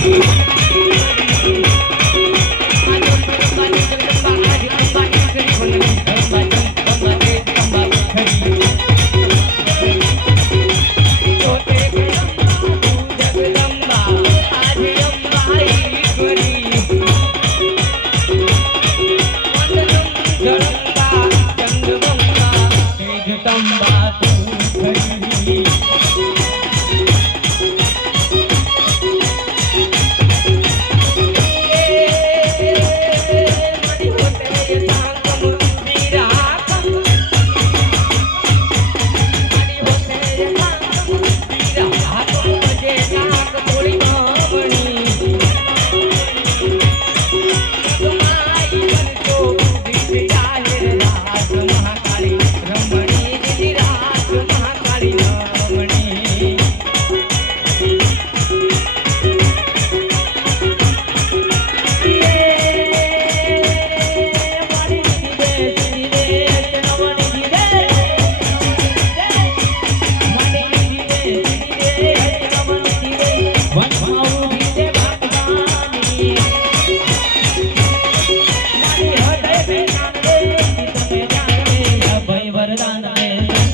Thank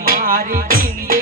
मारी